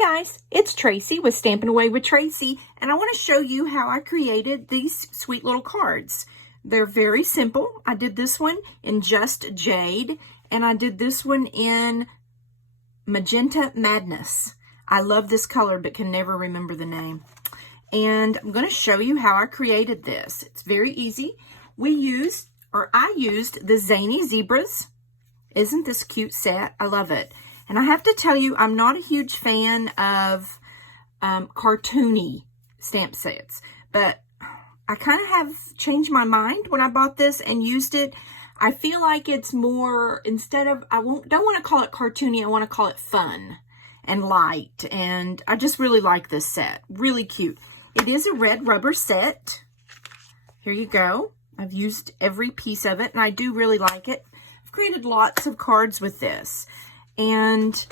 guys, it's Tracy with Stampin' Away with Tracy, and I want to show you how I created these sweet little cards. They're very simple. I did this one in Just Jade, and I did this one in Magenta Madness. I love this color, but can never remember the name. And I'm going to show you how I created this. It's very easy. I used the Zany Zebras. Isn't this cute set? I love it. And I have to tell you, I'm not a huge fan of cartoony stamp sets, but I kind of have changed my mind when I bought this and used it. I feel like it's more, instead of, don't want to call it cartoony, I want to call it fun and light. And I just really like this set. Really cute. It is a red rubber set. Here you go. I've used every piece of it, and I do really like it. I've created lots of cards with this. And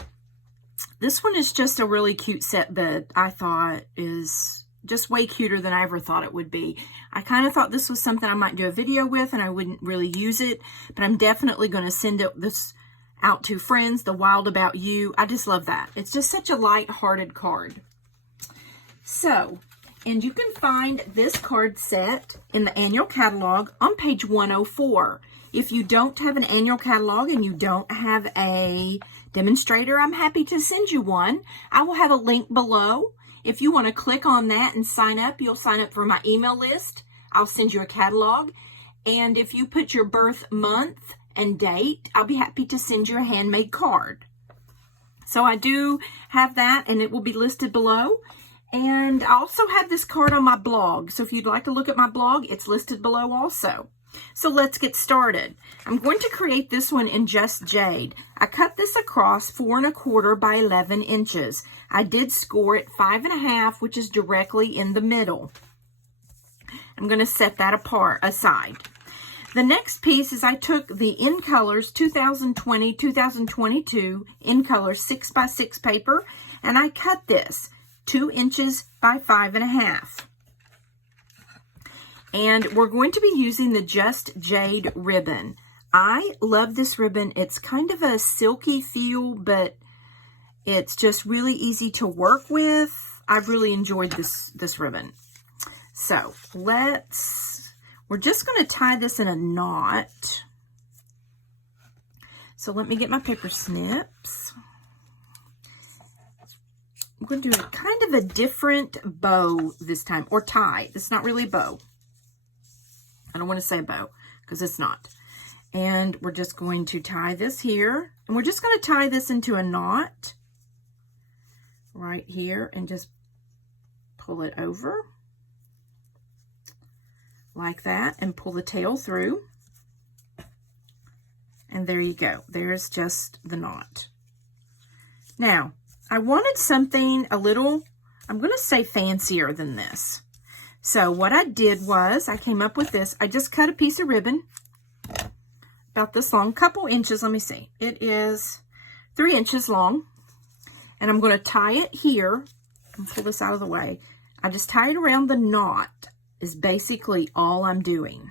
this one is just a really cute set that I thought is just way cuter than I ever thought it would be. I kind of thought this was something I might do a video with, and I wouldn't really use it, but I'm definitely going to send this out to friends, the Wild About You. I just love that. It's just such a light-hearted card. So, and you can find this card set in the annual catalog on page 104. If you don't have an annual catalog and you don't have a demonstrator, I'm happy to send you one. I will have a link below. If you want to click on that and sign up, you'll sign up for my email list. I'll send you a catalog. And if you put your birth month and date, I'll be happy to send you a handmade card. So I do have that, and it will be listed below. And I also have this card on my blog. So if you'd like to look at my blog, it's listed below also. So let's get started. I'm going to create this one in Just Jade. I cut this across 4 1/4 by 11 inches. I did score it 5 1/2, which is directly in the middle. I'm going to set that aside. The next piece is I took the In Colors 2020-2022 In Colors 6x6 paper, and I cut this 2 inches by 5 1/2. And we're going to be using the Just Jade ribbon. I love this ribbon. It's kind of a silky feel, but it's just really easy to work with. I've really enjoyed this ribbon. So we're just going to tie this in a knot. So let me get my paper snips. I'm going to do kind of a different bow this time, or tie. It's not really a bow. I don't want to say bow because it's not. And we're just going to tie this here. And we're just going to tie this into a knot right here and just pull it over like that and pull the tail through. And there you go. There's just the knot. Now, I wanted something a little, I'm going to say fancier than this. So what I did was I came up with this. I just cut a piece of ribbon about this long, couple inches. Let me see. It is 3 inches long. And I'm going to tie it here. I'll pull this out of the way. I just tie it around the knot is basically all I'm doing.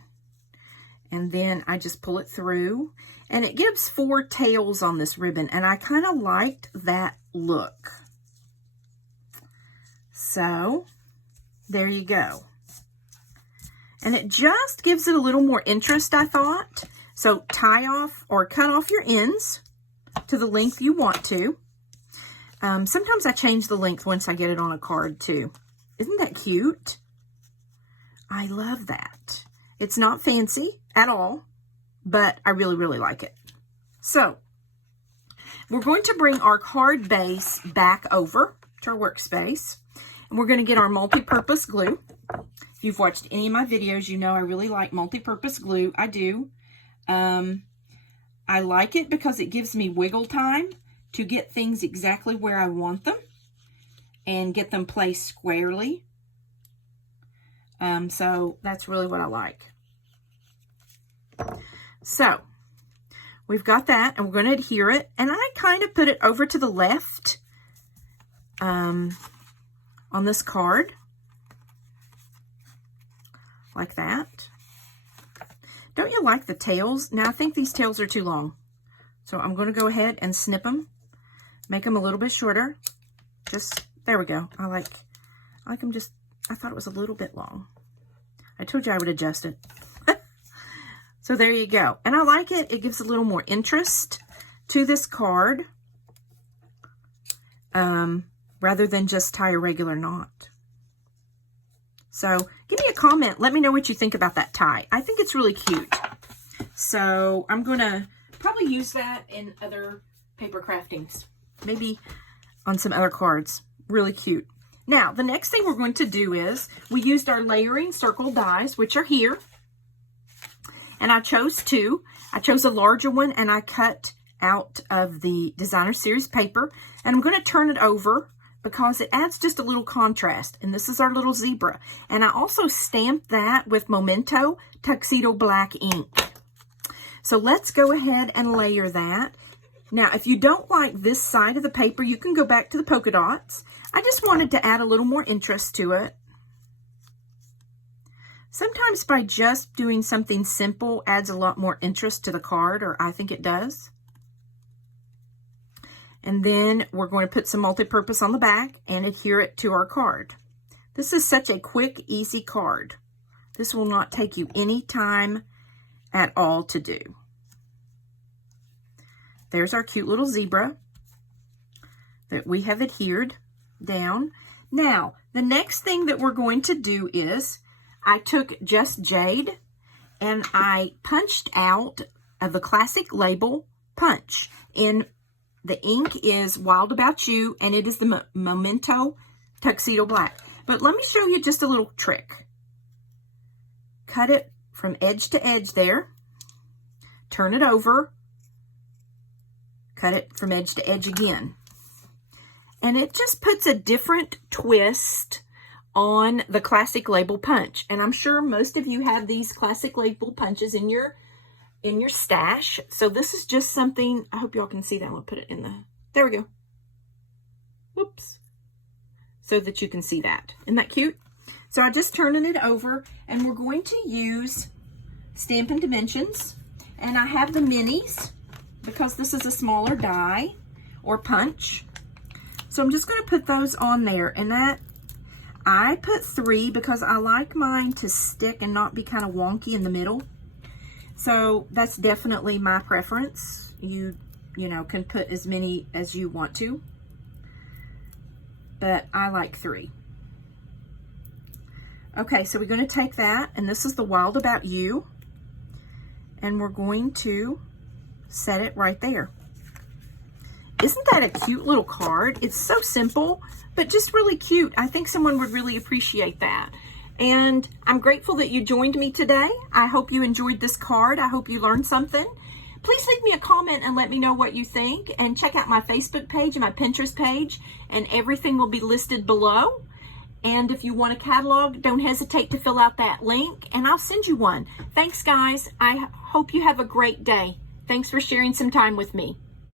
And then I just pull it through. And it gives 4 tails on this ribbon. And I kind of liked that look. So there you go. And it just gives it a little more interest, I thought. So tie off or cut off your ends to the length you want to. Sometimes I change the length once I get it on a card too. Isn't that cute? I love that. It's not fancy at all, but I really, really like it. So we're going to bring our card base back over to our workspace. And we're going to get our multi-purpose glue. If you've watched any of my videos, you know I really like multi-purpose glue. I do. I like it because it gives me wiggle time to get things exactly where I want them and get them placed squarely. So that's really what I like. So we've got that, and we're going to adhere it. And I kind of put it over to the left on this card, like that. Don't you like the tails? Now I think these tails are too long. So I'm going to go ahead and snip them, make them a little bit shorter. Just, there we go. I like them just, I thought it was a little bit long. I told you I would adjust it. So there you go. And I like it. It gives a little more interest to this card rather than just tie a regular knot. So give me a comment. Let me know what you think about that tie. I think it's really cute. So I'm going to probably use that in other paper craftings. Maybe on some other cards. Really cute. Now, the next thing we're going to do is, we used our layering circle dies, which are here. And I chose two. I chose a larger one, and I cut out of the Designer Series paper. And I'm going to turn it over because it adds just a little contrast. And this is our little zebra. And I also stamped that with Memento Tuxedo Black ink. So let's go ahead and layer that. Now, if you don't like this side of the paper, you can go back to the polka dots. I just wanted to add a little more interest to it. Sometimes by just doing something simple adds a lot more interest to the card, or I think it does. And then we're going to put some multi-purpose on the back and adhere it to our card. This is such a quick, easy card. This will not take you any time at all to do. There's our cute little zebra that we have adhered down. Now, the next thing that we're going to do is, I took Just Jade and I punched out of the classic label punch. And the ink is Wild About You, and it is the Memento Tuxedo Black. But let me show you just a little trick. Cut it from edge to edge there. Turn it over. Cut it from edge to edge again. And it just puts a different twist on the classic label punch. And I'm sure most of you have these classic label punches in your stash. So this is just something, I hope y'all can see that. I'm gonna put it in the, there we go. Whoops. So that you can see that. Isn't that cute? So I'm just turning it over, and we're going to use Stampin' Dimensions. And I have the minis, because this is a smaller die or punch. So I'm just going to put those on there. And that, I put 3 because I like mine to stick and not be kind of wonky in the middle. So that's definitely my preference. You know, can put as many as you want to. But I like 3. Okay, so we're going to take that, and this is the Wild About You. And we're going to set it right there. Isn't that a cute little card? It's so simple, but just really cute. I think someone would really appreciate that. And I'm grateful that you joined me today. I hope you enjoyed this card. I hope you learned something. Please leave me a comment and let me know what you think. And check out my Facebook page and my Pinterest page, and everything will be listed below. And if you want a catalog, don't hesitate to fill out that link, and I'll send you one. Thanks, guys. I hope you have a great day. Thanks for sharing some time with me.